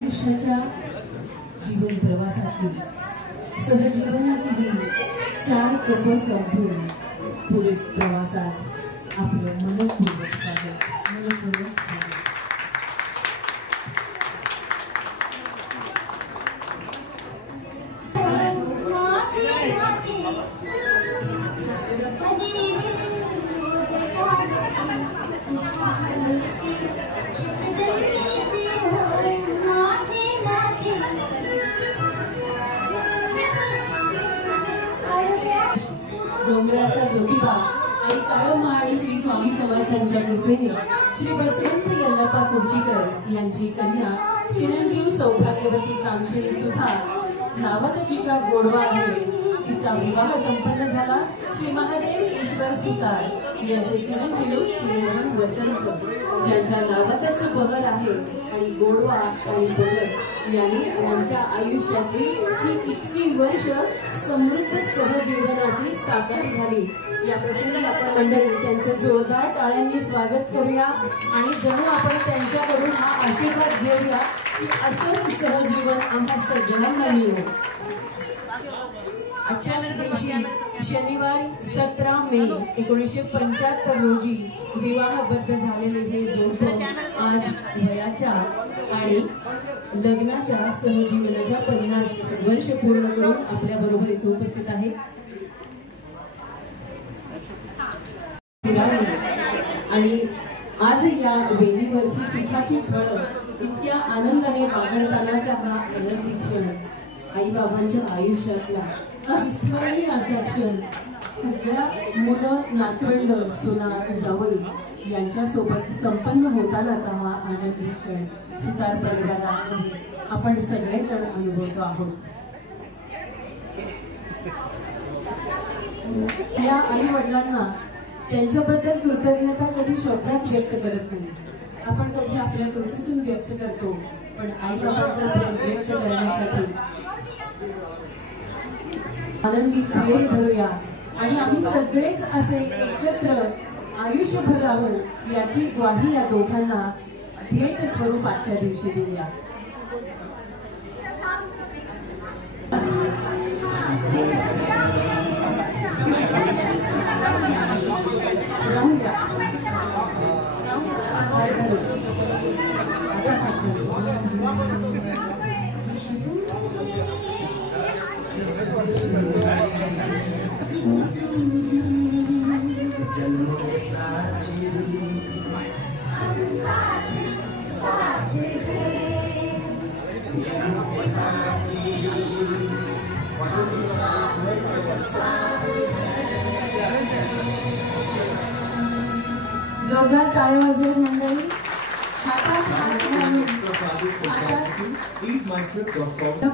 आयुष्याच्या जीवन प्रवासातली सहजीवनाची ही 4 कप संपून पुढे प्रवासात आपलं मनपूर्वक स्वागत डोंगराचा ज्योतिबा आई काळोमा आणि श्री स्वामी समर्थांच्या कृपेने श्री बसवंत यल्लप्पा कुर्चीकर यांची कन्या चिरंजीव सौभाग्यवती कांक्षणी सुधा नावात जिच्या गोडवा आहे तिचा विवाह संपन्न झाला। श्री महादेव ईश्वर सुतार यांचे चिरंजीव वसंत ज्यांच्या नावातच बहर आहे आणि गोडवा आणि बहर यांनी यांच्या आयुष्यातली ही इतकी वर्ष समृद्ध सहजीवनाची साकार झाली। या प्रसंगी आपण मंडळी त्यांचे जोरदार टाळ्यांनी स्वागत करूया आणि जणू आपण त्यांच्याकडून हा आशीर्वाद घेऊया की असंच सहजीवन आम्हा सगळ्यांना मिळो। आजच्याच दिवशी शनिवार 17 मे 1975 रोजी विवाहबद्ध झालेले हे जोडपं आज वयाच्या आणि लग्नाच्या सहजीवनाच्या 50 वर्ष पूर्ण करून आपल्या बरोबर इथे उपस्थित आहे। आणि आज या वेदीवर ही सुखाची फळं इतक्या आनंदाने बागडतानाचा हा आनंदी क्षण आई बाबांच्या आयुष्यातला अविस्मरणीय असा क्षण सगळ्या मुलं नातवंड सोना जावई यांच्या सोबत संपन्न होतानाचा हा आनंदी क्षण सुतार परिवारामध्ये आपण सगळेजण अनुभवतो आहोत। या आई वडिलांना त्यांच्याबद्दल कृतज्ञता कधी शब्दात व्यक्त करत नाही, आपण कधी आपल्या कृतीतून व्यक्त करतो, पण आई बाबांचं प्रेम व्यक्त करण्यासाठी आनंदी फेर धरूया आणि आम्ही सगळेच असे एकत्र आयुष्यभर राहू याची ग्वाही या दोघांना भेट स्वरूप आजच्या दिवशी देऊया। जोरदार टाळ्या वाजवेल मंडळी।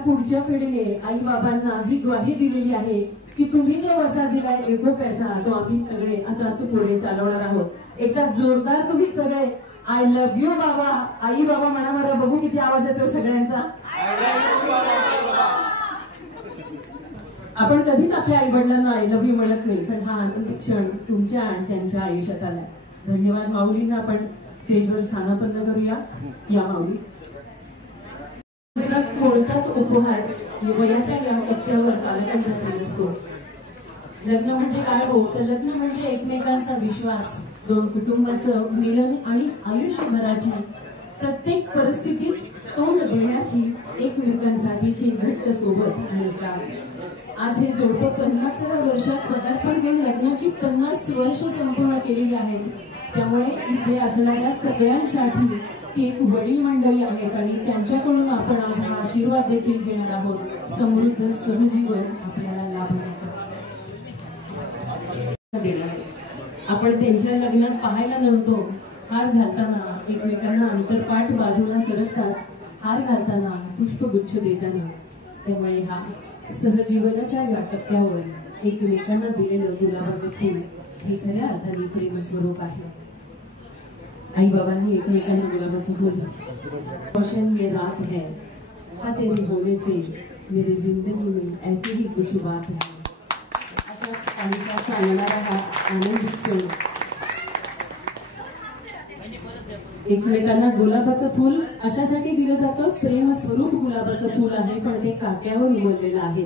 पुढच्या पिढीने आई बाबांना ही ग्वाही दिलेली आहे की तुम्ही जो वसा दिलाय एकोप्याचा तो आम्ही सगळे असाच पुढे चालवणार आहोत। एकदा जोरदार तुम्ही सगळे आय लव्ह यू बाबा आई बाबा म्हणा बरं, बघू किती आवाज येतोय सगळ्यांचा। आपण कधीच आपल्या आई वडिलांना आय लव्ह यू म्हणत नाही, पण हा आनंदी क्षण तुमच्या आणि त्यांच्या आयुष्यात आलाय। धन्यवाद। माऊलींना आपण स्टेजवर स्थानापन्न करूया। या माऊली, कोणताच उपहार वयाच्या या टप्प्यावर पालकांसाठी नसतो। लग्न म्हणजे काय हो, तर लग्न म्हणजे एकमेकांचा विश्वास, दोन कुटुंबाचं मिलन आणि आयुष्यभराची प्रत्येक परिस्थितीत तोंड देण्याची एकमेकांसाठीची घट्ट सोबत आणि साथ। आज हे जोडपं 50व्या वर्षात पदार्पण घेऊन लग्नाची 50 वर्ष संपूर्ण केलेली आहेत, त्यामुळे इथे असणाऱ्या सगळ्यांसाठी ती एक वडील मंडळी आहेत आणि त्यांच्याकडून आपण आज हा आशीर्वाद देखील घेणार आहोत। समृद्ध सहजीवन आपल्याला लाभण्याचा आपण त्यांच्या लग्नात पाहायला नव्हतो, हार घालताना एकमेकांना अंतरपाठ बाजूला सरकताच हार घालताना पुष्पगुच्छ देताना, त्यामुळे हा सहजीवनाच्या या टप्प्यावर एकमेकांना दिलेलं गुलाबाचं फूल हे खऱ्या अर्थाने प्रेम स्वरूप आहे। आई बाबांनी एकमेकांना गुलाबाचं फूल, रोशन ये रात है हाँ तेरे होने से मेरी जिंदगी में ऐसी ही कुछ बात है, असाच सांगणारा हा आनंदी क्षण एकमेकांना गुलाबाचं फूल अशासाठी दिलं जातं. प्रेम स्वरूप गुलाबाचं फूल आहे, पण ते काट्यावर उमललेलं आहे.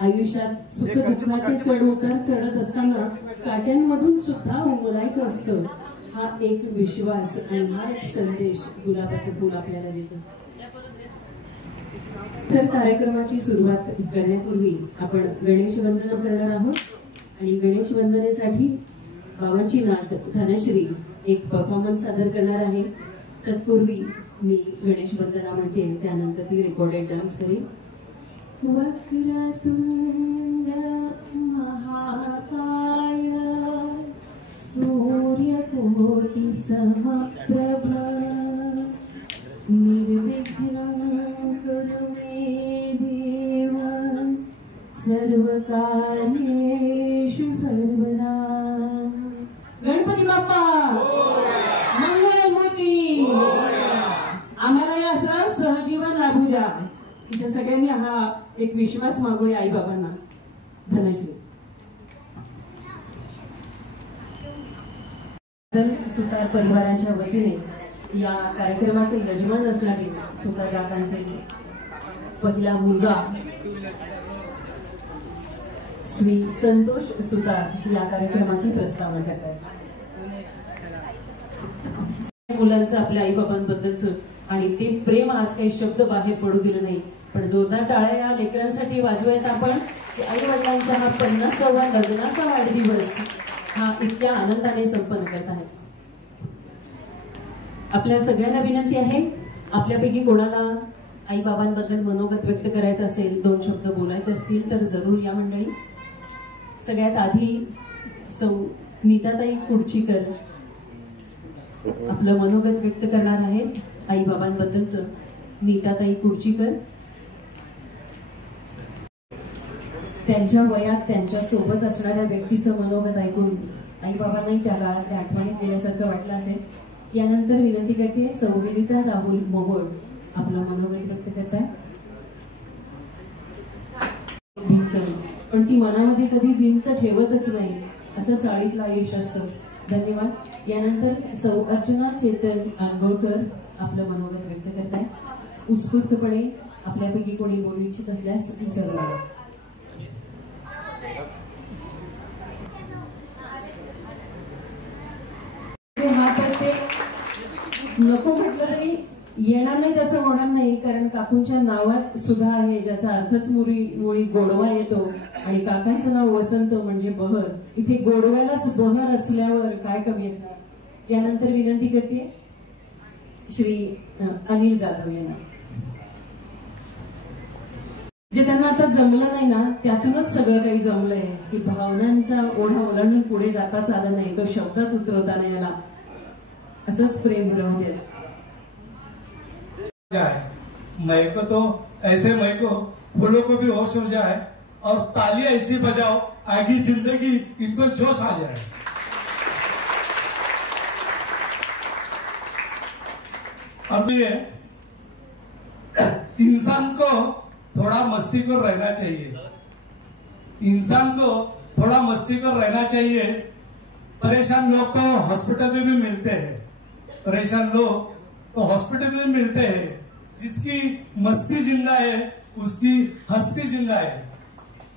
आयुष्यात सुख दुःखाचे चढ उतार चढत असताना काट्यांमधून सुद्धा उमलायचं असतं. हा एक विश्वास आणि हा एक संदेश गुलाबाचं फूल आपल्याला देतं. तर कार्यक्रमाची सुरुवात करण्यापूर्वी आपण गणेश वंदना करणार आहोत आणि गणेश वंदनेसाठी बाबांची नात धनश्री एक परफॉर्मन्स सादर करणार आहे. तत्पूर्वी मी गणेश वंदना म्हणते, त्यानंतर ती रेकॉर्डेड डान्स करेल. वक्रतुंड महाकाय सूर्यकोटि समप्रभ निर्विघ्नं कुरु मे देव सर्वकार्येषु सर्वदा. गणपती बाप्पा मंगलमूर्ती, आम्हाला या असं सहजीवन लाभू द्या. इथे सगळ्यांनी हा एक विश्वास मागूया आई बाबांना. धनश्री. सुतार परिवारांच्या वतीने या कार्यक्रमाचे यजमान असणारे सुतार काकांचे पहिला मुलगा श्री संतोष सुतार या कार्यक्रमाची प्रस्तावना करतात. मुलांचं आपल्या आई बाबांबद्दलचं आणि ते प्रेम आज काही शब्द बाहेर पडू दिलं नाही, पण जोरदार टाळ्या या लेकरांसाठी वाजवायत आपण. आई वडिलांचा हा 50वा लग्नाचा वाढदिवस हा इतक्या आनंदाने संपन्न करत आहे. आपल्या सगळ्यांना विनंती आहे, आपल्यापैकी कोणाला आई बाबांबद्दल मनोगत व्यक्त करायचं असेल, 2 शब्द बोलायचे असतील तर जरूर या मंडळी. सगळ्यात आधी सौ नीताताई कुडचीकर आपलं मनोगत व्यक्त करणार आहेत आई बाबांबद्दलचं. नीताताई कुडचीकर. त्यांच्या वयात त्यांच्या सोबत असणाऱ्या व्यक्तीचं मनोगत ऐकून आई बाबांनाही त्या काळातल्या आठवणीत गेल्यासारखं वाटलं असेल. यानंतर विनंती करते सौ विनिता राहुल मोहोळ आपलं मनोगत व्यक्त करताय. भिंत, पण ती मनामध्ये कधी भिंत ठेवतच नाही, असं चाळीतलं आयुष्य असतं. धन्यवाद. यानंतर सौ अर्चना चेतन आंघोळकर आपलं मनोगत व्यक्त करताय. उत्स्फूर्तपणे आपल्यापैकी कोणी बोलू इच्छित असल्यास जरूर. हा तर ते नको म्हटलं तरी येणार नाही तसं होणार नाही, कारण काकूंच्या नावात सुद्धा आहे ज्याचा अर्थच मुळी गोडवा येतो. आणि काकांचं नाव वसंत म्हणजे बहर. इथे गोडव्यालाच बहर असल्यावर काय कमी असणार. यानंतर विनंती करते श्री अनिल जाधव यांना. जे त्यांना आता जमलं नाही ना, त्यातूनच सगळं काही जमलंय की भावनांचा ओढा ओलांडून पुढे जाताच आलं नाही, तो शब्दात उतरवता नाही आला. असंच प्रेम राहू दे. महको तो ऐसे महको फूलों को भी होश हो जाए और ताली ऐसी बजाओ आगे जिंदगी इनको जोश आ जाए. अब ये इंसान को थोड़ा मस्तीखोर रहना चाहिए. इंसान को थोड़ा मस्तीखोर रहना चाहिए. परेशान लोग तो हॉस्पिटल में भी मिलते हैं. परेशान लोग तो हॉस्पिटल में मिलते हैं. जिसकी मस्ती जिंदा है उसकी हस्ती जिंदा है.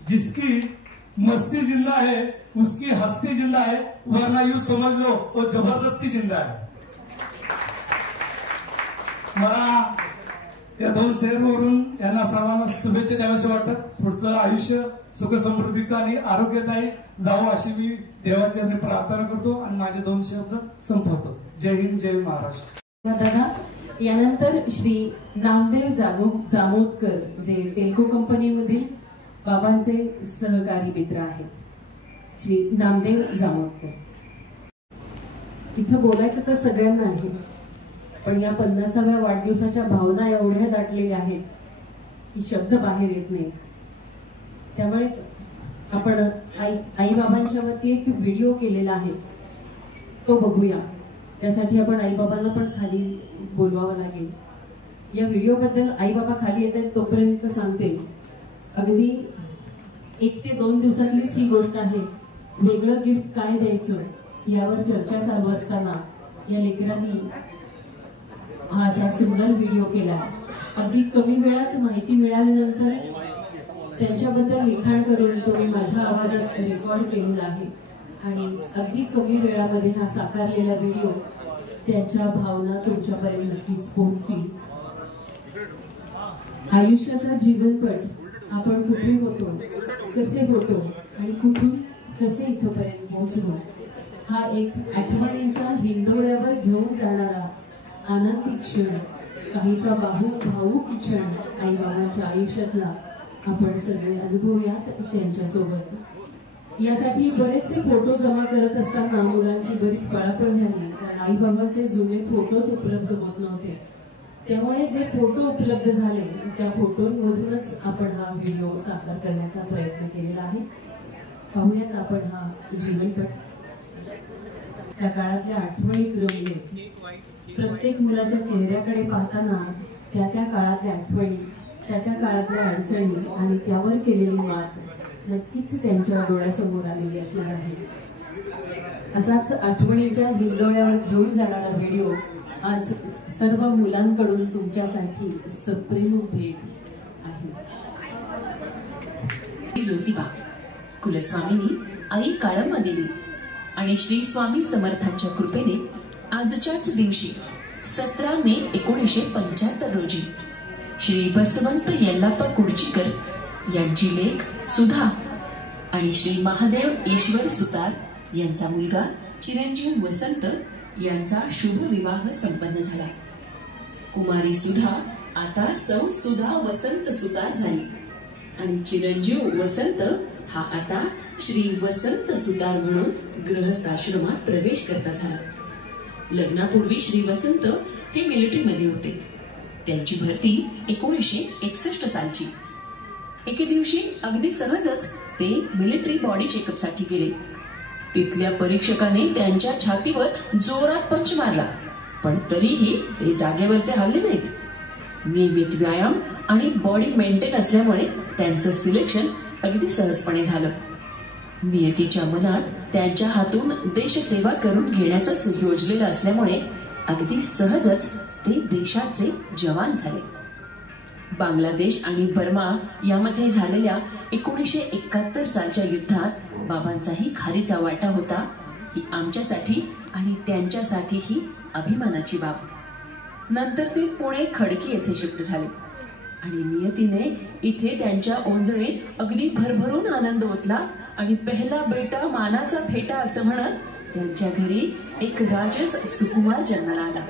जिसकी मस्ती जिंदा है उसकी हस्ती जिंदा है, वरना यूं समझ लो वो जबरदस्ती जिंदा है. मला या 2 शेरवरून यांना सर्वांना शुभेच्छा द्याव्याशा वाटतात. पुढचं आयुष्य सुख समृद्धीचं आणि आरोग्यदायी जावं अशी मी देवाच्या प्रार्थना करतो आणि माझे 2 शब्द संपवतो. जय हिंद, जय महाराष्ट्र. दादा. यानंतर श्री नामदेव जामोदकर जे टेल्को कंपनीमधील बाबांचे सहकारी मित्र आहेत. श्री नामदेव जामोदकर. इथं बोलायचं तर सगळ्यांना आहे, पण या 50व्या वाढदिवसाच्या भावना एवढ्या दाटलेल्या आहेत की शब्द बाहेर येत नाही. त्यामुळेच आपण आई बाबांच्या वरती एक व्हिडिओ केलेला आहे, तो बघूया. त्यासाठी आपण आई बाबांना पण खाली बोलवावं लागेल. या व्हिडिओ बद्दल आई बाबा खाली येत आहेत तोपर्यंत सांगते, अगदी 1 ते 2 दिवसातलीच ही गोष्ट आहे. वेगळं गिफ्ट काय द्यायचं यावर चर्चा चालू असताना या लेकरांनी हा असा सुंदर व्हिडिओ केला. अगदी कमी वेळात माहिती मिळाल्यानंतर त्यांच्याबद्दल लिखाण करून तो मी माझ्या आवाजात रेकॉर्ड केलेला आहे आणि अगदी कमी वेळामध्ये हा साकारलेला व्हिडिओ त्यांच्या भावना तुमच्यापर्यंत नक्कीच पोहोचतील. आयुष्याचा जीवनपट आपण कुठे होतो, कसे होतो आणि कुठून कसे इथपर्यंत पोहोचलो, हा एक आठवणींच्या हिंदोळ्यावर घेऊन जाणारा आनंदी क्षण, काहीसा भावुक क्षण आई बाबांच्या आयुष्यातला आपण सगळे अनुभवूयात त्यांच्यासोबत. यासाठी बरेचसे फोटो जमा करत असताना मुलांची बरीच पळापळ झाली, कारण आई बाबांचे जुने फोटोज उपलब्ध होत नव्हते. त्यामुळे जे फोटो उपलब्ध झाले त्या फोटोंमधूनच आपण हा व्हिडिओ साकार करण्याचा प्रयत्न केलेला आहे. पाहूयात आपण हा जीवनपट. त्या काळातल्या आठवणी रंगले. प्रत्येक मुलाच्या चेहऱ्याकडे पाहताना त्या काळातल्या आठवणी, त्या काळातल्या अडचणी आणि त्यावर केलेली मात नक्कीच त्यांच्या डोळ्यासमोर आलेली असणार आहे. असाच आठवणीच्या हिंदोळ्यावर घेऊन जाणारा व्हिडिओ आज सर्व मुलांकडून तुमच्यासाठी सप्रेम भेट आहे. ज्योतिबा, कुलस्वामिनी आई काळम्मादेवी आणि श्री स्वामी समर्थांच्या कृपेने आजच्याच दिवशी 17 मे 1975 रोजी श्री बसवंत यल्लाप्पा कुर्चीकर यांची लेक सुधा आणि श्री महादेव ईश्वर सुतार यांचा मुलगा चिरंजीव वसंत यांचा शुभ विवाह संपन्न झाला. कुमारी सुधा आता सौ सुधा वसंत सुतार झाली आणि चिरंजीव वसंत हा आता श्री वसंत सुतार म्हणून गृहस्थाश्रमात प्रवेश करता झाला. लग्नापूर्वी श्री वसंत हे मिलिटरीमध्ये होते. त्यांची भरती 1961 सालची. एके दिवशी अगदी सहजच ते मिलिटरी बॉडी चेकअप साठी गेले. तिथल्या परीक्षकाने त्यांच्या छातीवर जोरात पंच मारला, पण तरीही ते जागेवरचे हल्ले नाहीत. नियमित व्यायाम आणि बॉडी मेंटेन असल्यामुळे त्यांचं सिलेक्शन अगदी सहजपणे झालं. नियतीच्या मनात त्यांच्या हातून देशसेवा करून घेण्याचं योजलेलं असल्यामुळे अगदी सहजच ते देशाचे जवान झाले. बांगलादेश आणि बर्मा यामध्ये झालेल्या 1971 सालच्या युद्धात बाबांचाही खारीचा वाटा होता. ही आमच्यासाठी आणि त्यांच्यासाठीही अभिमानाची बाब. नंतर ते पुणे खडकी येथे शिफ्ट झाले आणि नियतीने इथे त्यांच्या ओंजळीत अगदी भरभरून आनंद ओतला आणि पहिला बेटा मानाचा फेटा असं म्हणत त्यांच्या घरी एक राजस सुकुमार जन्माला आला.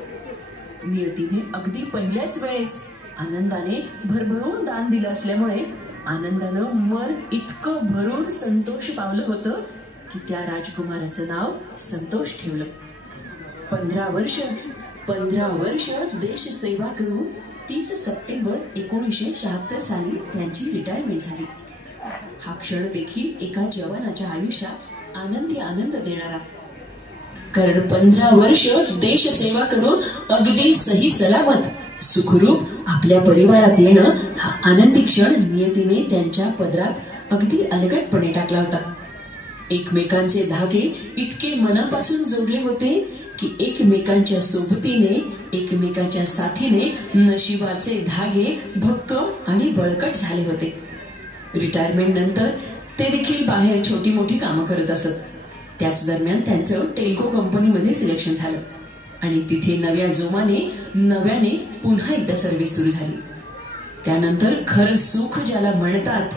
नियतीने अगदी पहिल्याच वेळेस आनंदाने भरभरून दान दिलं असल्यामुळे आनंदानं मन इतकं भरून संतोष पावलं होतं की त्या राजकुमाराचं नाव संतोष ठेवलं. 15 वर्ष देश सेवा करून 30 सप्टेंबर 1976 साली त्यांची रिटायरमेंट झाली. हा क्षण देखील एका जवानाच्या आयुष्यात आनंद देणारा. कारण 15 वर्ष देश सेवा करून अगदी सही सलामत सुखरूप आपल्या परिवारात येणं हा आनंदी क्षण नियतीने त्यांच्या पदरात अगदी अलगटपणे टाकला होता. एकमेकांचे धागे इतके मनापासून जोडले होते की एकमेकांच्या सोबतीने, एकमेकांच्या साथीने नशिबाचे धागे भक्कम आणि बळकट झाले होते. रिटायरमेंट नंतर ते देखील बाहेर छोटी मोठी कामं करत असत. त्याच दरम्यान त्यांचं टेल्को कंपनीमध्ये सिलेक्शन झालं आणि तिथे नव्या जोमाने नव्याने पुन्हा एकदा सर्व्हिस सुरू झाली. त्यानंतर खरं सुख ज्याला म्हणतात,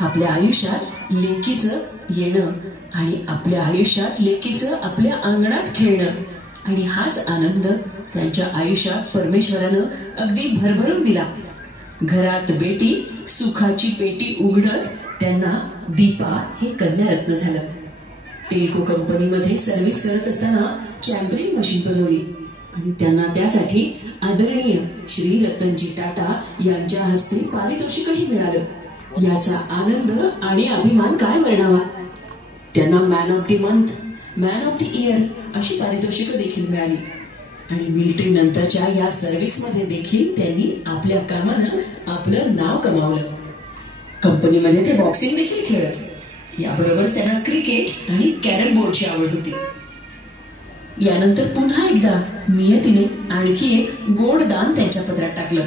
आपल्या आयुष्यात लेकीचं येणं आणि आपल्या आयुष्यात लेकीचं आपल्या अंगणात खेळणं आणि हाच आनंद त्यांच्या आयुष्यात परमेश्वरानं अगदी भरभरून दिला. घरात बेटी सुखाची पेटी उघडत त्यांना दीपा हे कन्यारत्न झालं. टेल्को कंपनीमध्ये सर्व्हिस करत असताना चॅम्बरिंग मशीन बनवली आणि त्यांना त्यासाठी आदरणीय श्री रतनजी टाटा यांच्या हस्ते पारितोषिकही मिळालं. याचा आनंद आणि अभिमान काय वर्णावा. त्यांना man of the month, man of the year अशी पारितोषिकं देखील मिळाली आणि मिलिटरी नंतरच्या या सर्व्हिसमध्ये देखील त्यांनी आपल्या कामानं आपलं नाव कमावलं. कंपनीमध्ये ते बॉक्सिंग देखील खेळत. याबरोबर त्यांना क्रिकेट आणि कॅरम बोर्डची आवड होती. यानंतर पुन्हा एकदा नियतीने आणखी एक गोड दान त्यांच्या पदरात टाकलं.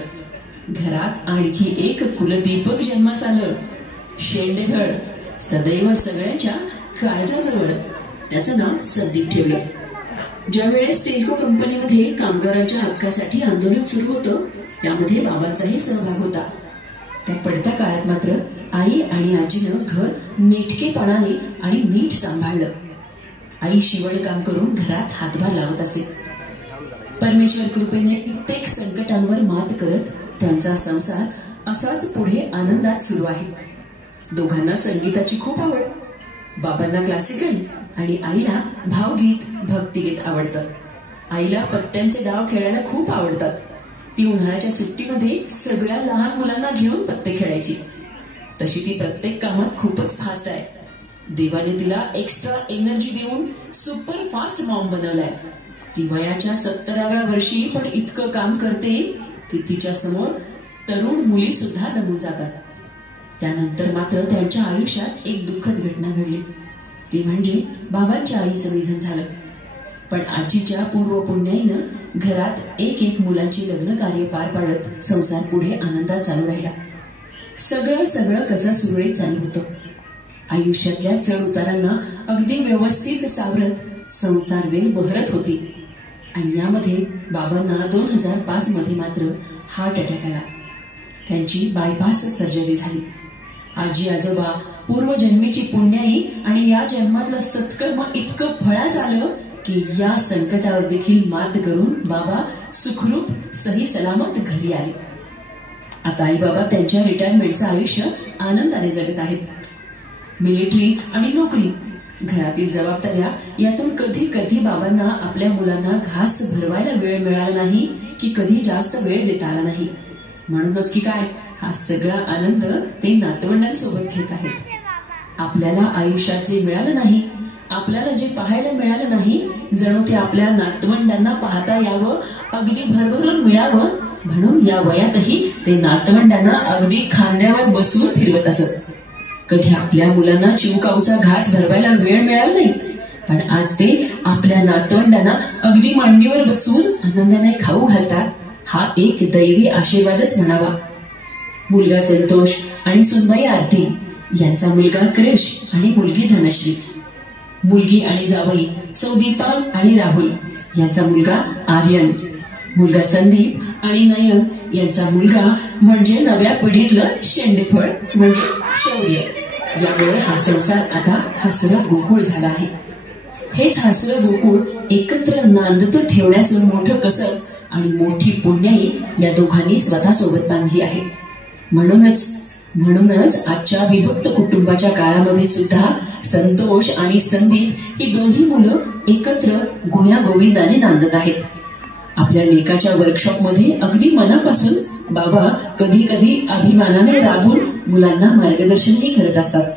घरात आणखी एक कुलदीपक जन्मास आलं. शेंडेफळ सदैव सगळ्यांच्या काळजाजवळ. त्याचं नाव संदीप ठेवलं. ज्या वेळेस टेल्को कंपनीमध्ये कामगारांच्या हक्कासाठी आंदोलन सुरू होतं त्यामध्ये बाबांचाही सहभाग होता. त्या पडत्या काळात मात्र आई आणि आजीनं घर नेटकेपणाने आणि नीट सांभाळलं. आई शिवणकाम करून घरात हातभार लावत असे. परमेश्वर कृपेने कित्येक संकटांवर मात करत त्यांचा संसार असाच पुढे आनंदात सुरू आहे. दोघांना संगीताची खूप आवड. बाबांना क्लासिकल आणि आईला भावगीत भक्तिगीत आवडतं. आईला पत्त्यांचे डाव खेळायला खूप आवडतात. ती उन्हाळ्याच्या सुट्टीमध्ये सगळ्या लहान मुलांना घेऊन पत्ते खेळायची. तशी ती प्रत्येक कामात खूपच फास्ट आहे. देवाने तिला एक्स्ट्रा एनर्जी देऊन सुपर फास्ट मॉम बनवलाय. ती वयाच्या 70व्या वर्षी पण इतकं काम करते की तिच्या समोर तरुण मुली सुद्धा दमून जातात. त्यानंतर मात्र त्यांच्या आयुष्यात एक दुःखद घटना घडली. ती म्हणजे बाबांच्या आईचं निधन झालं. पण आजीच्या पूर्व पुण्याईनं घरात एक मुलांची लग्न कार्य पार पाडत संसार पुढे आनंदात चालू राहिला. सगळं कसं सुरळीत चालू होतं. आयुष्यातल्या चढ उतारांना अगदी व्यवस्थित सावरत संसार वेल बहरत होती. आणि यामध्ये बाबांना 2005 मध्ये मात्र हार्ट अटॅक आला. त्यांची बायपास सर्जरी झाली. आजी आजोबा पूर्वजन्मीची पुण्याई आणि या जन्मातलं सत्कर्म इतकं फळास आलं की या संकटावर देखील मात करून बाबा सुखरूप सही सलामत घरी आले. आता आई बाबा त्यांच्या रिटायरमेंटचं आयुष्य आनंदाने जगत आहेत. मिलिटरी आणि नोकरी, घरातील जबाबदाऱ्या यातून कधी कधी बाबांना आपल्या मुलांना घास भरवायला वेळ मिळाला नाही की कधी जास्त वेळ देता आला नाही. म्हणूनच की काय हा सगळा आनंद ते नातवंडांसोबत घेत आहेत. आपल्याला आयुष्यात जे मिळालं नाही, आपल्याला जे पाहायला मिळालं नाही, जणू ते आपल्या नातवंडांना पाहता यावं, अगदी भरभरून मिळावं म्हणून या वयातही ते नातवंडांना अगदी खांद्यावर बसून फिरवत असत. कधी आपल्या मुलांना चिवकाऊचा घास भरवायला वेळ मिळाला नाही, पण आज ते आपल्या नातवंडांना अगदी मांडीवर बसून आनंदाने खाऊ घालतात. हा एक दैवी आशीर्वादच म्हणावा. मुलगा संतोष आणि सुनबाई आरती यांचा मुलगा क्रिश आणि मुलगी धनश्री, मुलगी आणि जावई सौदीपा आणि राहुल यांचा मुलगा आर्यन, मुलगा संदीप आणि नयन यांचा मुलगा म्हणजे नव्या पिढीतलं शेंडेफळ म्हणजे शौर्य. यामुळे हा संसार आता हसरत गोकुळ झाला आहे. हेच हसरत गोकुळ एकत्र नांदत ठेवण्याचं मोठं कसब आणि मोठी पुण्याई या दोघांनी स्वतःसोबत बांधली आहे. म्हणूनच आजच्या विभक्त कुटुंबाच्या काळामध्ये सुद्धा संतोष आणि संदीप ही दोन्ही मुलं एकत्र गुण्या गोविंदाने नांदत आहेत. आपल्या लेकाच्या वर्कशॉपमध्ये अगदी मनापासून बाबा कधी कधी अभिमानाने राबून मुलांना मार्गदर्शनही करत असतात.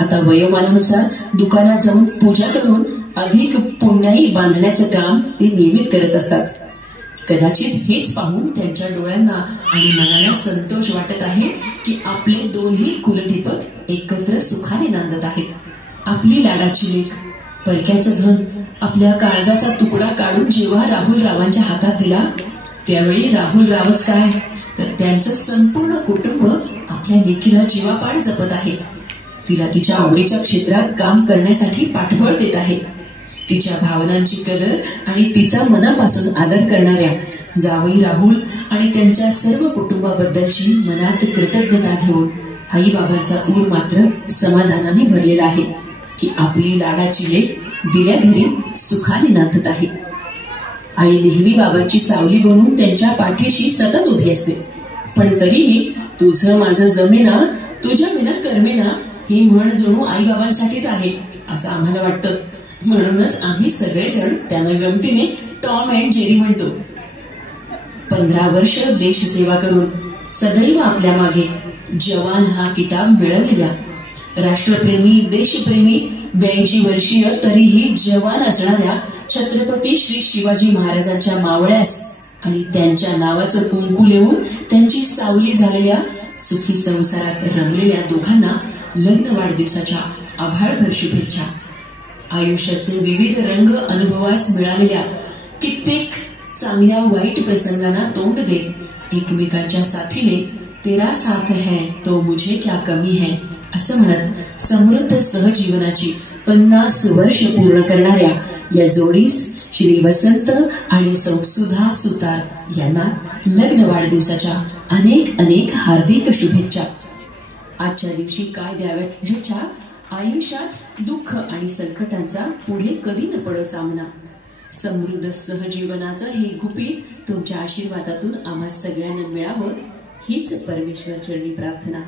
आता वयोमानानुसार दुकानात जाऊन पूजा करून अधिक पुण्याई बांधण्याचं काम ते नियमित करत असतात. कदाचित हेच पाहून त्यांच्या डोळ्यांना आणि मनाला संतोष वाटत आहे की आपले दोन्ही कुलदीपक एकत्र सुखाने नांदत आहेत. आपली लाडाची लेक, परक्याचं धन, आपल्या काळजाचा तुकडा काढून जेव्हा राहुल रावांच्या हातात दिला त्यावेळी राहुल रावच काय तर त्यांचं संपूर्ण कुटुंब आपल्या लेकीला जीवापाड जपत आहे. तिला तिच्या आवडीच्या क्षेत्रात काम करण्यासाठी पाठबळ देत आहे. तिच्या भावनांची कदर आणि तिचा मनापासून आदर करणाऱ्या जावई राहुल आणि त्यांच्या सर्व कुटुंबाबद्दलची मनात कृतज्ञता घेऊन आई बाबांचा ऊर मात्र समाधानाने भरलेला आहे की आपली लाडाची लेक दिल्या घरी सुखाने नांदत आहे. आई नेहमी बाबांची सावली बनवून त्यांच्या पाठीशी सतत उभी असते. पण तरीही तुझं माझं जमेना तुझ्या विना कर्मेना ही म्हण जणू आई बाबांसाठीच आहे असं आम्हाला वाटतं. म्हणूनच आम्ही सगळेजण त्यांना गमतीने टॉम अँड जेरी म्हणतो. 15 वर्ष देशसेवा करून सदैव आपल्या मागे जवान हा किताब मिळवलेल्या राष्ट्रप्रेमी देशप्रेमी 82 वर्षीय तरीही जवान असणाऱ्या छत्रपती श्री शिवाजी महाराजांच्या मावळ्यास आणि त्यांच्या नावाचं कुंकू लिहून त्यांची सावली झालेल्या सुखी संसारात रमलेल्या दोघांना लग्न वाढदिवसाच्या आभाळभर शुभेच्छा. आयुष्याचे विविध रंग अनुभवास मिळालेल्या कित्येक चांगल्या वाईट प्रसंगांना तोंड देत एकमेकांच्या साथीने तेरा साथ है तो मुझे क्या कमी है असं म्हणत समृद्ध सहजीवनाची 50 वर्ष पूर्ण करणाऱ्या या जोडीस श्री वसंत आणि सुधा सुतार यांना लग्न वाढदिवसाच्या अनेक अनेक हार्दिक शुभेच्छा. आजच्या दिवशी काय द्याव्यात ज्याच्या आयुष्यात दुःख आणि संकटांचा पुढे कधी न पडो सामना. समृद्ध सहजीवनाचं हे गुपित तुमच्या आशीर्वादातून आम्हा सगळ्यांना मिळावं हीच परमेश्वर चरणी प्रार्थना.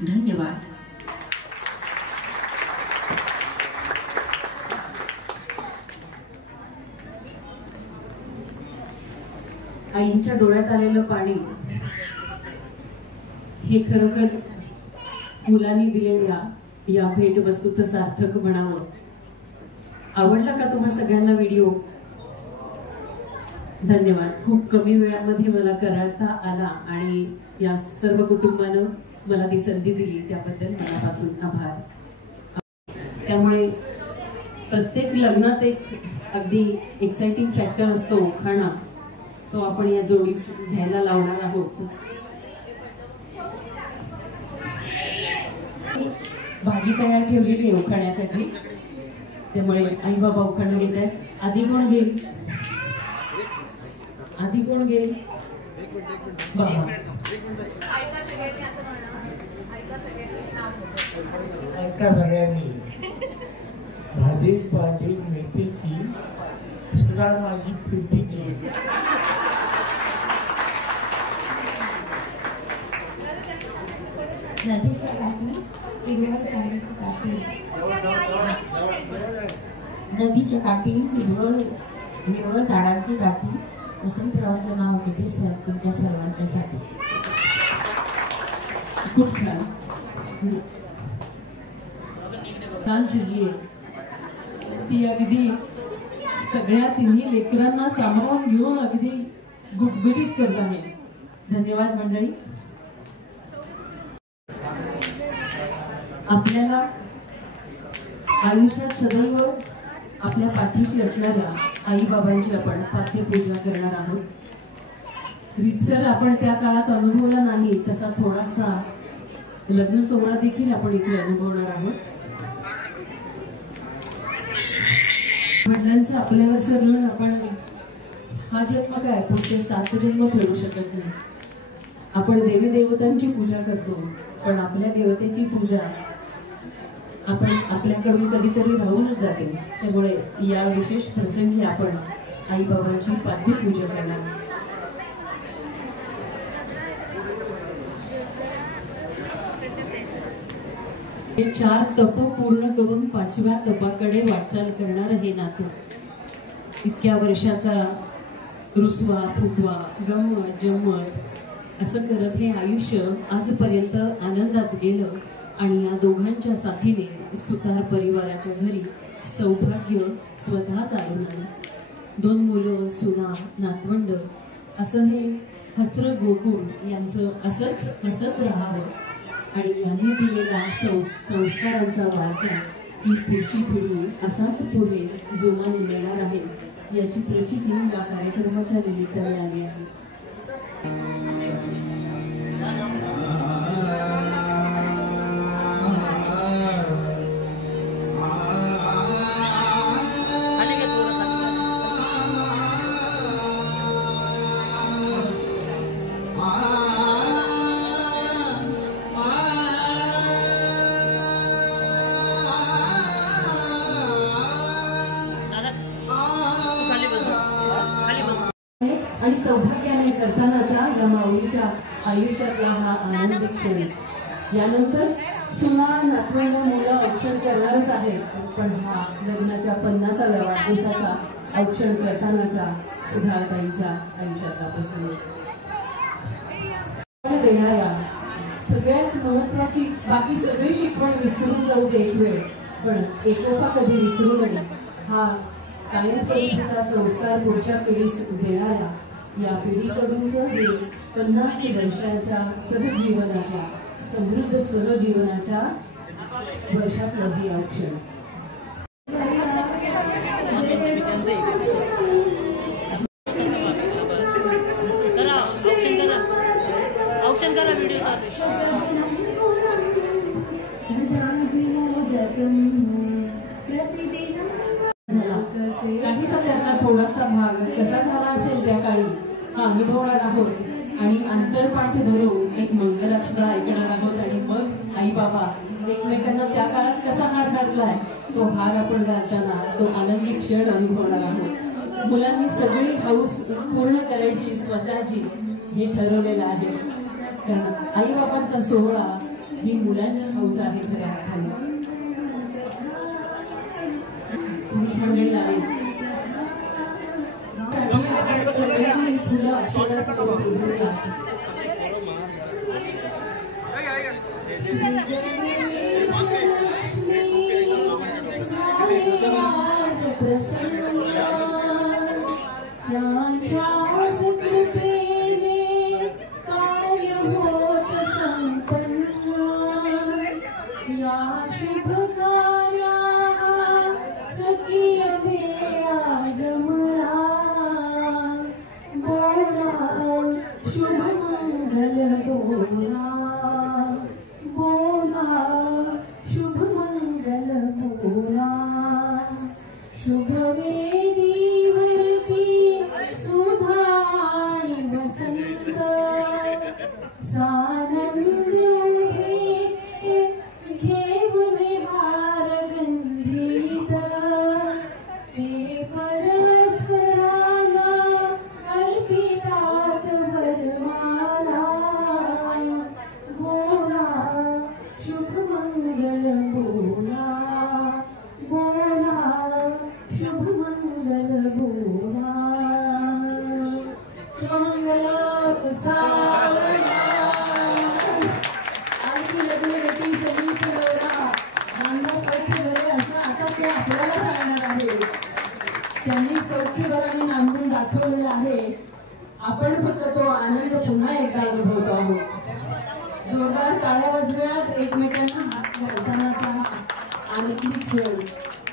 धन्यवाद. आईंच्या डोळ्यात आलेलं पाणी हे खरोखर मुलांनी दिलेल्या या भेटवस्तूचं सार्थक म्हणावं. आवडला का तुम्हा सगळ्यांना व्हिडिओ? धन्यवाद. खूप कमी वेळामध्ये मला करता आला आणि या सर्व कुटुंबानं मला ती संधी दिली त्याबद्दल मनापासून आभार. त्यामुळे प्रत्येक लग्नात एक अगदी एक्साइटिंग फॅक्टर असतो उखाणा, तो आपण या जोडीस घ्यायला लावणार आहोत. भाजी तयार ठेवलेली आहे उखाण्यासाठी, त्यामुळे आई बाबा उखाणं घेत आहेत. आधी कोण घेईल? आधी कोण घेईल? बाबा. ऐका सगळ्यांनी. भाजी भाजी मेथीची सुद्धा माझी प्रीतीची. नदीच्या काठी हिरवळ झाडाची काठी, नदीच्या काठी हिरवळ झाडांची काठी. वसंतरावांचं नाव किती सर तुमच्या सर्वांच्यासाठी. खूप छान छान शिजली ती. अगदी सगळ्या तिन्ही लेकरांना सामावून घेऊन अगदी गुटगुटीत करत आहे. धन्यवाद मंडळी. आपल्याला आयुष्यात सदैव आपल्या पाठीशी असणाऱ्या आई बाबांची आपण पाद्यपूजा करणार आहोत. रीतसर आपण त्या काळात अनुभवला नाही तसा थोडासा लग्न सोहळा देखील आपण इथे अनुभवणार आहोत. वडिलांचं आपल्यावरचं ऋण आपण हा जन्म काय पुढचे 7 जन्म फेडू शकत नाही. आपण देवी देवतांची पूजा करतो, पण आपल्या देवतेची पूजा आपण आपल्याकडून कधीतरी राहूनच जाते. त्यामुळे या विशेष प्रसंगी आपण आई बाबांची पाद्यपूजा करणार. हे 4 तप पूर्ण करून 5व्या तपाकडे वाटचाल करणार हे नातं. इतक्या वर्षाचा रुसवा फुटवा गंमत जम्मत असं करत हे आयुष्य आजपर्यंत आनंदात गेलं आणि या दोघांच्या साथीने सुतार परिवाराच्या घरी सौभाग्य स्वतःच आलं नाही. 2 मुलं सुना नातवंड असं हे हसरं गोकुळ यांचं असंच हसत राहावं आणि यांनी दिलेला संस्कारांचा वारसा ही पुढची पिढी असाच पुढे जोमाने नेणार आहे याची प्रचिती या कार्यक्रमाच्या निमित्ताने आली आहे. आणि सौभाग्याने करतानाचा या माऊलीच्या आयुष्यातला हा आनंदी क्षण. यानंतर सुना नातवंड मुलं औक्षण करणारच आहे, पण हा लग्नाच्या 50व्या वाढदिवसाचा औक्षण करतानाचा सुधाताईच्या आयुष्यातला प्रसंग. देणाऱ्या सगळ्यात महत्वाची बाकी सगळी शिकवण विसरून जाऊ दे एक वेळ, पण एकोपा कधी विसरू नये हा कायमस्वरूपीचा संस्कार पुढच्या पिढीस देणाऱ्या या पिढीकडूनचं हे 50 वर्षांच्या सहजीवनाच्या समृद्ध सहजीवनाच्या वर्षातलं हे औक्षण. काहीसा त्यांना थोडासा भाग कसा झाला असेल त्या काळी हा अनुभवणार आहोत आणि अंतरपाठ धरून एक मंगलाक्षरा ऐकणार आहोत आणि मग आई बाबा एकमेकांना त्या काळात कसा हार घातलाय तो हार आपण घालताना तो आनंदी क्षण अनुभवणार आहोत. मुलांनी सगळी हौस पूर्ण करायची स्वतःची हे ठरवलेलं आहे. कारण आई बाबांचा सोहळा ही मुलांची हौस आहे खऱ्या अर्थाने. पुरुष मंडळी आले सगळ्यांनी फुलं अक्षरास बोलूया. त्यांच्याच कृपेने कार्य होत संपन्न या शुभ कार्या सखी वेळा जमला बोला शुभ मंगल बोला बोला शुभ मंगल बोला शुभ वेदी वरती सुधा आणि वसंत सानंद घेऊन हार गंधीत ते परस्पराला अर्पितात वरमाला बोला शुभ मंगल बोला बोला शुभ मंगल बोला शुभमंगल आणखी लग्नवटी समीप नवरा चांगला सौख्य बरे असं आता ते आपल्याला सांगणार आहे. त्यांनी सौख्य बराने नांदून दाखवलेलं आहे. आपण फक्त तो आनंद पुन्हा एकदा अनुभवतो आहोत. जोरदार टाळ्या वाजवूयात एकमेकांना हात घालतानाचा हा आनंदी क्षण.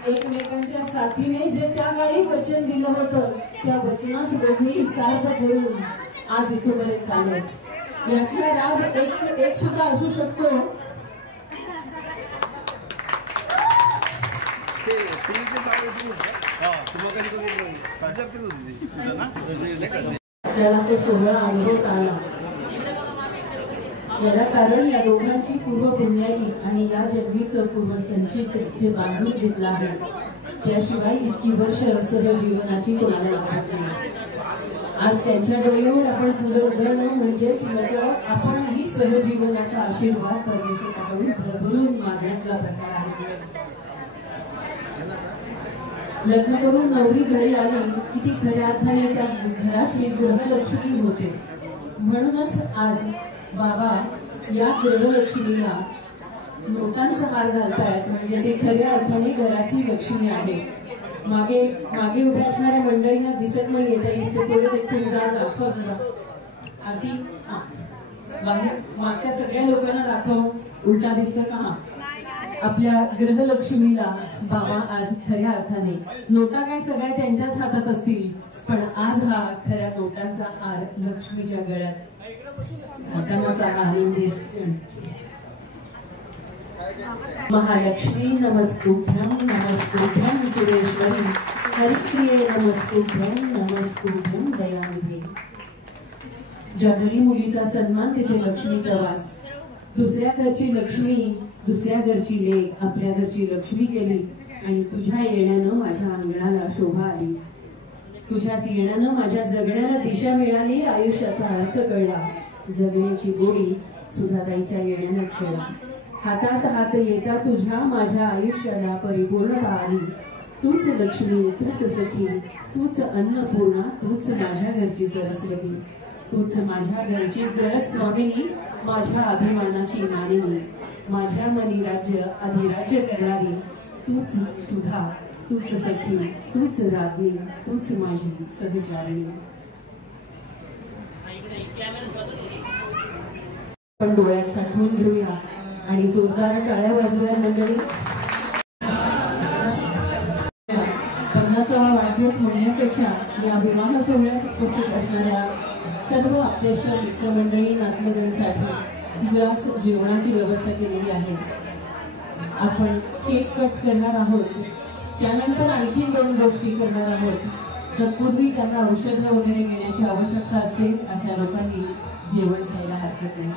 एकमेकांच्या साथीने जे त्या काळी वचन दिलं होतं त्या वचनास दोघेही सार्थ करून आज इथपर्यंत आले. यातला राज एक सुद्धा असू शकतो. त्याला तो सोहळा अनुभवता आला. याला कारण या दोघांची पूर्व पुण्याई आणि या जन्मीचं पूर्व संचित जे बांधून घेतलं आहे त्याशिवाय इतकी वर्ष सहजीवनाची कोणाला लागत नाही. आज त्यांच्या डोळ्यावर आपण फुलं उधळणं म्हणजेच आपण ही सहजीवनाचा आशीर्वाद परमेश्वराकडून भरभरून मागण्यातला प्रकार आहे. लग्न करून नवरी घरी आली की ती खऱ्या अर्थाने त्या घराची गृहलक्ष्मी होते. म्हणूनच आज बाबा या गृहलक्ष्मीला नोटांचा हार घालतायत म्हणजे ते खऱ्या अर्थाने घराची लक्ष्मी आहे. मागे मागे उभ्या असणाऱ्या मंडळींना दिसत नाही येत आहे ते पुढे देखील जा दाखवा जरा आरती. बाहेर मागच्या सगळ्या लोकांना दाखव. उलटा दिसतोय का? हा आपल्या गृहलक्ष्मीला बाबा आज खऱ्या अर्थाने नोटा काय सगळ्या त्यांच्याच हातात असतील पण आज हा खऱ्या नोटांचा हार लक्ष्मीच्या गळ्यात घालण्याचा हा आनंदी महालक्ष्मी नमस्तुभ्यं सुरेश्वरी हरिप्रिये नमस्तुभ्यं दयानिधे. ज्या घरी मुलीचा सन्मान तिथे लक्ष्मीचा वास. दुसऱ्या घरची लक्ष्मी दुसऱ्या घरची लेक आपल्या घरची लक्ष्मी केली आणि तुझ्या येण्यानं माझ्या अंगणाला शोभा आली. तुझ्याच येण्यानं माझ्या जगण्याला दिशा मिळाली. आयुष्याचा अर्थ कळला. जगण्याची गोडी सुधाताईच्या येण्यानंच कळला. हातात हात येता तुझ्या माझ्या आयुष्याला परिपूर्णता आली. तूच लक्ष्मी तूच सखी तूच अन्नपूर्णा तूच माझ्या घरची सरस्वती. तूच माझ्या घरची ग्रहस्वामिनी माझ्या अभिमानाची मानिनी. माझ्या मनी राज्य अधिराज्य करणारी तूच सुधा तूच सखी तूच राज्ञी तूच माझी सहचारिणी. पण डोळ्यात साठवून घेऊया आणि जोरदार टाळ्या वाजवूया मंडळी. 50वा वाढदिवस म्हणण्यापेक्षा या विवाह सोहळ्यास उपस्थित असणाऱ्या सर्व आपल्या मित्रमंडळी नातलगांसाठी सुग्रास जेवणाची व्यवस्था केलेली आहे. आपण केक कट करणार आहोत, त्यानंतर आणखीन 2 गोष्टी करणार आहोत. तत्पूर्वी ज्यांना औषधं वगैरे घेण्याची आवश्यकता असते अशा लोकांनी जेवण खायला हरकत नाही.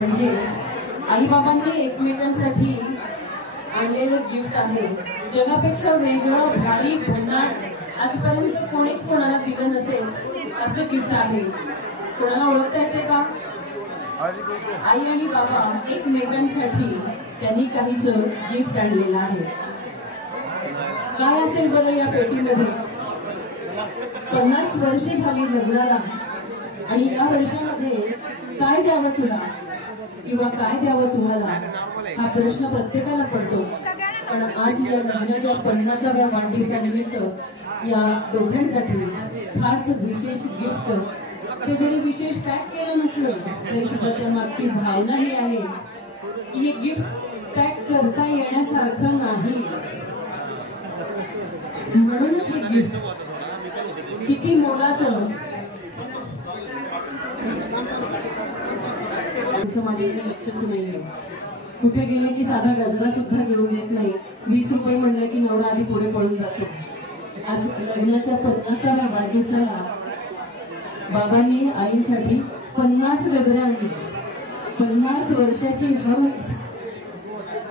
म्हणजे आई बाबांनी एकमेकांसाठी आणलेलं गिफ्ट आहे. जगापेक्षा वेगळं भारी भन्नाट आजपर्यंत कोणीच कोणाला दिलं नसेल असं गिफ्ट आहे. कोणाला ओळखता येते का? आई आणि बाबा एकमेकांसाठी त्यांनी काहीच गिफ्ट आणलेलं आहे. काय असेल बरं या पेटीमध्ये? 50 वर्षे झाली लग्नाला आणि या वर्षामध्ये काय द्यावं तुला किंवा काय द्यावं तुम्हाला हा प्रश्न प्रत्येकाला पडतो. पण आज या लग्नाच्या 50व्या वाढदिवसानिमित्त या दोघांसाठी खास विशेष गिफ्ट, ते जरी विशेष पॅक केलं नसलं तरी सुद्धा त्या मागची भावना ही आहे की हे गिफ्ट पॅक करता येण्यासारखं नाही. म्हणूनच हे गिफ्ट किती मोलाचं माझ्याकडे लक्षच नाहीये. कुठे गेले की साधा गजरा सुद्धा घेऊन येत नाही. 20 रुपये म्हणलं की नवरा आधी पुढे पळून जातो. आज लग्नाच्या 50व्या वाढदिवसाला बाबांनी आईंसाठी 50 गजरे आणले. 50 वर्षाची हौस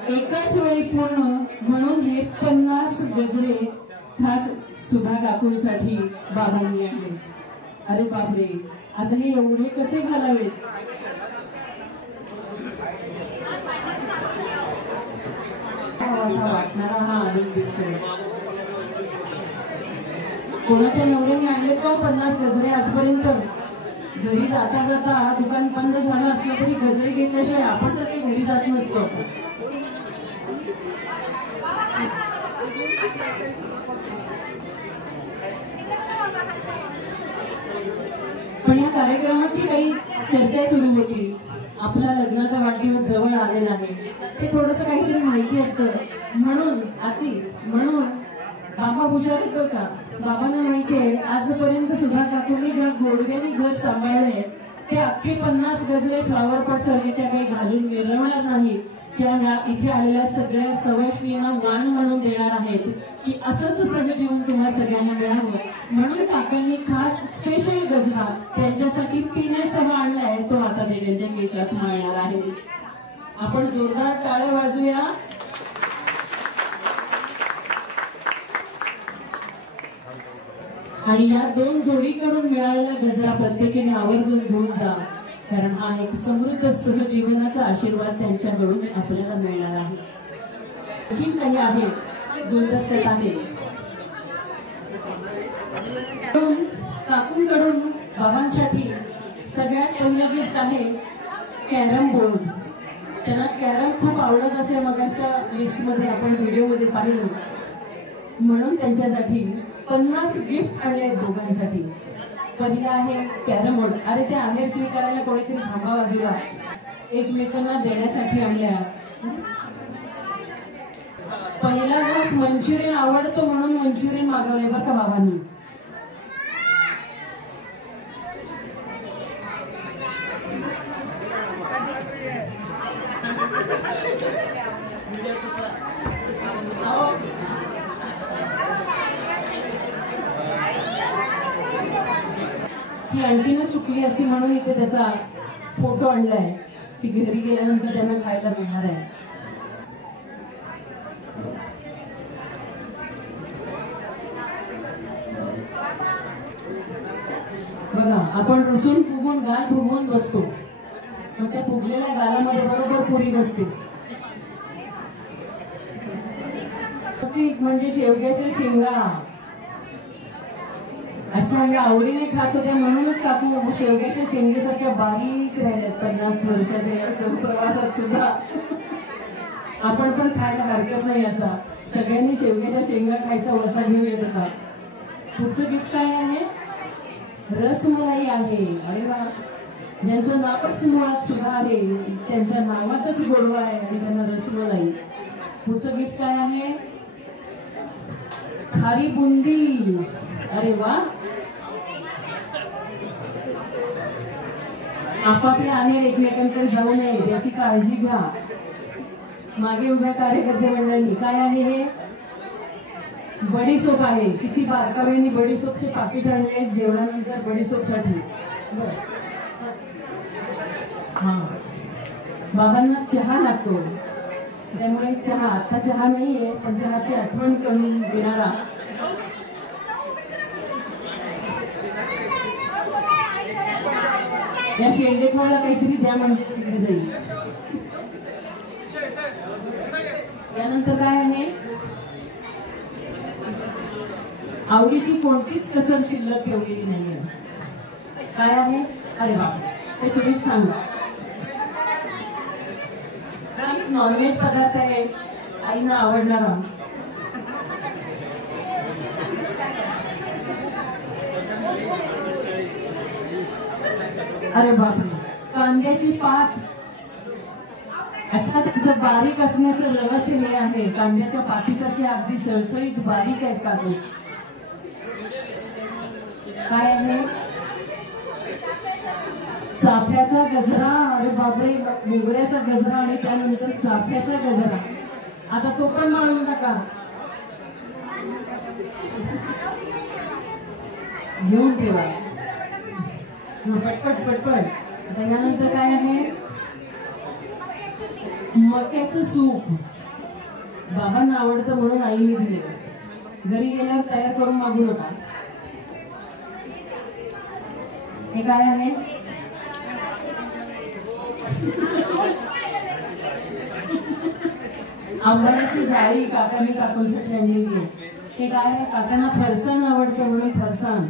एकाच वेळी पूर्ण म्हणून हे 50 गजरे खास सुधा काकूंसाठी बाबांनी आणले. अरे बापरे, आता हे एवढे कसे घालावेत? असा वाटणारा हा आनंद क्षण. कोणाच्या नवऱ्याने आणले तो 50 गजरे आजपर्यंत. घरी जाता जाता दुकान बंद झालं असलं तरी गजरे घेतल्याशिवाय आपण तर काही घरी जात नसतो. पण या कार्यक्रमाची काही चर्चा सुरू होती. आपला लग्नाचा वाढदिवस जवळ आलेला आहे, हे थोडस काहीतरी माहिती असतं म्हणून बाबा हुशार येतो का? बाबांना माहितीये आजपर्यंत सुधा काकूंनी ज्या गोडव्याने घर सांभाळले ते अख्खे 50 गजरे फ्लॉवर पॉट सारखे त्या काही घालून मिरवणार नाही. त्या ह्या इथे आलेल्या सगळ्या सवयिष्णींना मान म्हणून देणार आहेत की असंच सहजीवन तुम्हा सगळ्यांना मिळावं म्हणून काकांनी खास स्पेशल गजरा त्यांच्यासाठी पिण्यासह आणलाय. तो आता ते त्यांच्या केसात माळणार आहे. आपण जोरदार टाळ्या वाजूया. आणि या 2 जोडीकडून मिळालेला गजरा प्रत्येकाने आवर्जून घेऊन जा, कारण हा एक समृद्ध सहजीवनाचा आशीर्वाद त्यांच्याकडून आपल्याला मिळणार आहे. आणखी काही आहे गुलदस्त्यात आहे. काकूंकडून बाबांसाठी सगळ्यात पहिलं गिफ्ट आहे कॅरम बोर्ड. त्यांना कॅरम खूप आवडत असे मगाच्या लिस्ट मध्ये आपण व्हिडिओ मध्ये पाहिलं, म्हणून त्यांच्यासाठी 50 गिफ्ट आणले दोघांसाठी. पहिला आहे कॅरम बोर्ड. अरे ते आहेर स्वीकारायला कोणीतरी थांबा बाजूला. एकमेकांना देण्यासाठी आणल्या. पहिला दिवस मंचुरियन आवडतो म्हणून मंचुरियन मागवले बरं का बाबांनी. ती आणखीनच सुटली असती म्हणून इथे त्याचा फोटो आणलाय की घरी गेल्यानंतर त्यांना खायला मिळणार आहे. बघा, आपण रुसून फुगून गाल फुगवून बसतो, मग त्या फुगलेल्या गालामध्ये बरोबर पुरी बसते. म्हणजे शेवग्याच्या शेंगा. अच्छा, या आवडीने खात होत्या म्हणूनच काकू शेवग्याच्या शेंगेसारख्या बारीक राहिल्यात 50 वर्षाच्या या प्रवासात सुद्धा. आपण पण खायला हरकत नाही. आता सगळ्यांनी शेवग्याच्या शेंगा खायचा वसा घेऊयात. आता पुढचं गिफ्ट काय आहे? रसमलाई आहे. अरे वा, ज्यांचं नावच मुळात सुद्धा आहे, त्यांच्या नावातच गोडवा आहे आणि त्यांना रसमलाई. पुढचं गिफ्ट काय आहे? खारी बुंदी. अरे वा, आपापल्या आहेर एकमेकांकडे जाऊ नये याची काळजी घ्या. मागे उभ्या कार्यकर्ते मंडळींनी काय आहे हे? बडीसोप आहे. किती बारकाव्याने बडीसोपचे पाकिट आणले जेवणानंतर बडीसोपसाठी. हा, बाबांना चहा लागतो, त्यामुळे चहा, आता चहा नाहीये पण चहाची आठवण करून देणारा या शेंडेखोळ्याला काहीतरी द्या म्हणजे तिकडे जाईल. यानंतर काय आहे? आवडीची कोणतीच कसर शिल्लक ठेवलेली नाहीये. काय आहे? अरे बाबा, ते तुम्हीच सांगा. नॉनव्हेज पदार्थ आहे, आईना आवडणारा. अरे बापरे, कांद्याची पात. अच्छा, त्याचं बारीक असण्याचं रहस्य हे आहे, कांद्याच्या पातीसारखे अगदी सळसळीत बारीक आहेत का तो. काय आहे? चाफ्याचा गजरा. अरे बापरे, मोगऱ्याचा गजरा आणि त्यानंतर चाफ्याचा गजरा. आता तो पण मारून टाका, घेऊन ठेवा पटपट पटपट. आता यानंतर काय आहे? मक्याचं सूप. बाबांना आवडतं म्हणून आईने दिले. घरी गेल्यावर तयार करून मागू नका. हे काय आहे? आंबाड्याची जाळी काकांनी काकूंसाठी आणलेली आहे. हे काय आहे? काकांना फरसाण आवडतं म्हणून फरसाण.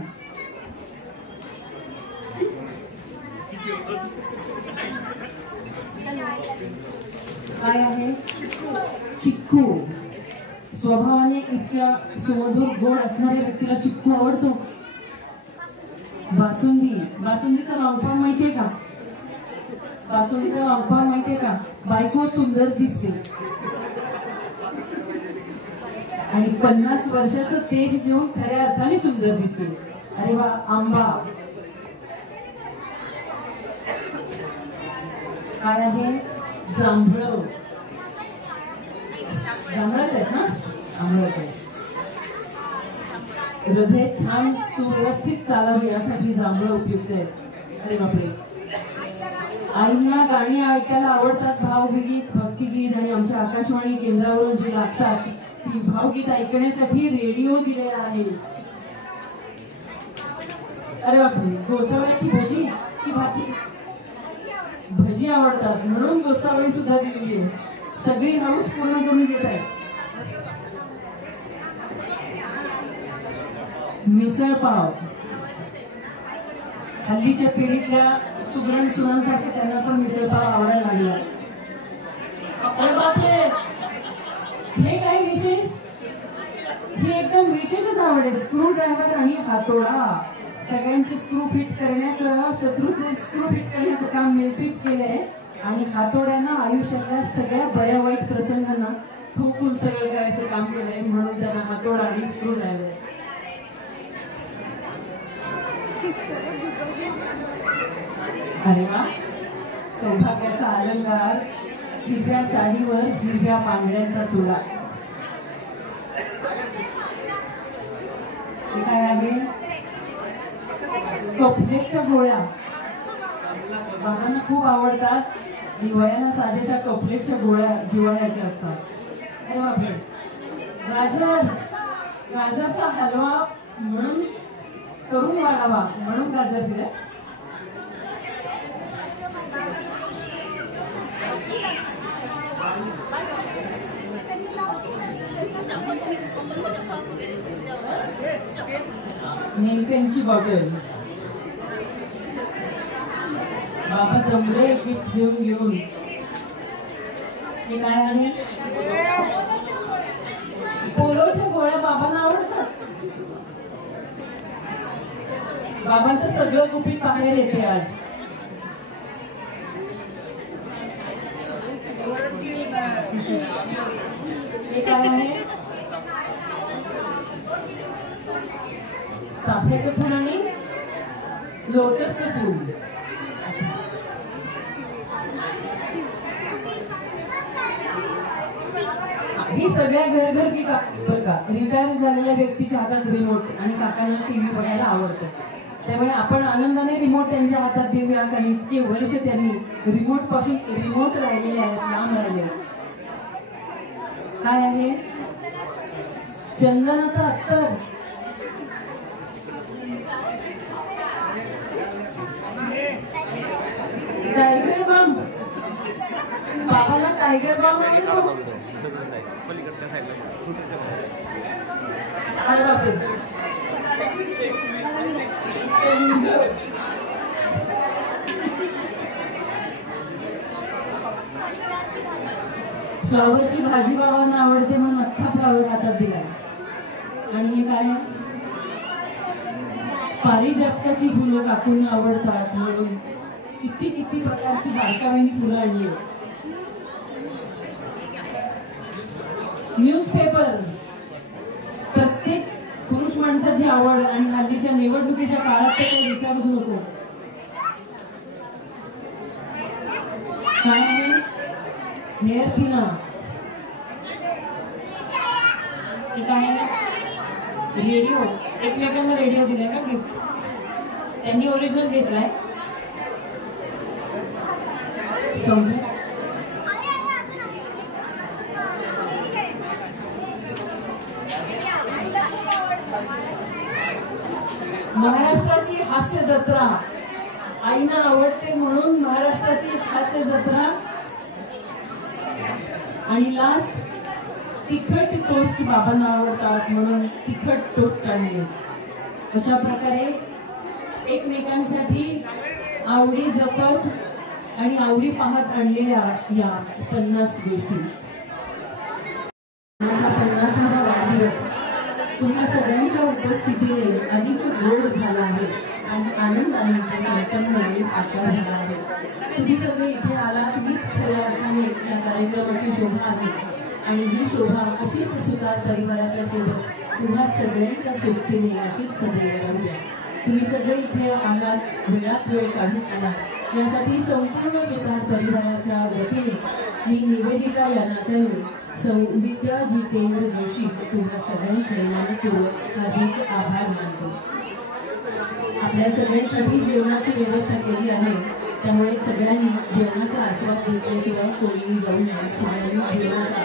काय आहे? चिक्कू. स्वभावाने इतक्या सुमधुर गोड असणाऱ्या व्यक्तीला चिक्कू आवडतो. बासुंदी. बासुंदीचा लॉंग फॉर्म माहितीये का? बासुंदीचा लॉंग फॉर्म माहितीये का? बायको सुंदर दिसते आणि 50 वर्षाचं तेज घेऊन खऱ्या अर्थाने सुंदर दिसते. अरे वा, आंबा. काय आहे? जांभळ. जांभळच आहेत ना? जांभळच आहे. हृदय छान सुव्यवस्थित चालावे यासाठी जांभळ उपयुक्त आहेत. अरे बापरे, आईंना गाणी ऐकायला आवडतात. भावगीत, भक्तिगीत आणि आमच्या आकाशवाणी केंद्रावरून जे लागतात ती भावगीत ऐकण्यासाठी रेडिओ दिलेला आहे. अरे बापरे, गोसावळ्याची भजी की भाजी? भजी आवडतात म्हणून गोसावळी सुद्धा दिलेली आहे. सगळी हाऊस पूर्ण करून घेत आहे. मिसळ पाव. हल्लीच्या पिढीतल्या सुगरण सुनांसाठी त्यांना पण मिसळ पाव आवडायला लागला. अरे बापरे, हे काही विशेष? ही एकदम विशेषच आवड आहे. स्क्रू ड्रायव्हर आणि हातोडा. सगळ्यांचे स्क्रू फिट करण्याचं, शत्रूचे स्क्रू फिट करण्याचं काम मिळपीत केलंय आणि हातोड्यानं आयुष्यातल्या सगळ्या बऱ्या वाईट प्रसंगांना ठोकून सरळ करायचं काम केलंय म्हणून त्यांना हातोडा आणि स्क्रू ड्रायव्हर. अरे वा, सौभाग्याचा अलंकार. हिरव्या साडीवर हिरव्या पांढऱ्यांचा चुडा. हे काय आहे? कपलेटच्या गोळ्या बाबांना खूप आवडतात आणि वयाना साजेशा कपलेटच्या गोळ्या जिवाळ्याच्या असतात. अरे बापरे. गाजरचा हलवा म्हणून करून वाढावा म्हणून गाजर दिलं. नेल पेनची बॉटल बाबा दमले गिफ्ट घेऊन हे काय आहे? पोलोच्या गोळ्या बाबांना आवडतात. बाबांचं सगळं गुपित बाहेर येते आज. हे काय आहे? चाफ्याचं फूल आणि लोटसचं फूल. ही सगळ्या घरघरची बरं का. रिटायर झालेल्या व्यक्तीच्या हातात रिमोट आणि काकांना टीव्ही बघायला आवडतं. त्यामुळे आपण आनंदाने रिमोट त्यांच्या हातात देऊया कारण इतके वर्ष त्यांनी रिमोट पासून रिमोट राहिलेले आहेत, लांब राहिले. काय आहे? चंदनाचा अत्तर. Tiger balm. बाबाला टायगर बाम आवडतो. अरे बापरे. फ्लावरची भाजी बाबांना आवडते म्हणून अख्खा फ्लावर हातात दिलाय. आणि हे काय? पारिजातकाची फुलं काकूंना आवडतात म्हणून किती प्रकारची बारकाव्यानी फुलं आणली. न्यूजपेपर. प्रत्येक पुरुष माणसाची आवड आणि हल्लीच्या निवडणुकीच्या काळात तर काही विचारूच नको. काय आहे? हेअर पिना. हे काय आहे? रेडिओ. एकमेकांना रेडिओ दिलाय का गिफ्ट. त्यांनी ओरिजिनल घेतलाय. संपले. महाराष्ट्राची हास्य जत्रा. आईना आवडते म्हणून महाराष्ट्राची हास्य जत्रा. आणि लास्ट तिखट टोस्ट. बाबांना आवडतात म्हणून तिखट टोस्ट आणले. अशा प्रकारे एकमेकांसाठी आवडी जपत आणि आवडी पाहत आणलेल्या या 50 गोष्टी. माझा 50वा वाढदिवस तुम्हा सगळ्यांच्या उपस्थितीने अधिक गोड झाला आहे आणि आनंदाने संपन्न साकार झाला आहे. तुम्ही सगळे इथे आला. तुम्हीच खऱ्या अर्थाने या कार्यक्रमाची शोभा आहे आणि ही शोभा अशीच सुतार परिवाराच्या सोबत तुम्हा सगळ्यांच्या सोबतीने अशीच सदैव राहू द्या. तुम्ही सगळे इथे आलात, वेळात वेळ काढून आलात यासाठी संपूर्ण सुतार परिवाराच्या वतीने मी निवेदिता या नात्याने विद्या जितेंद्र जोशी तुम्हा सगळ्यांचे मनपूर्वक हार्दिक आभार मानतो. आपल्या सगळ्यांसाठी जेवणाची व्यवस्था केली आहे त्यामुळे सगळ्यांनी जेवणाचा आस्वाद घेतल्याशिवाय कोणीही जाऊ नये. सगळ्यांनी जेवणाचा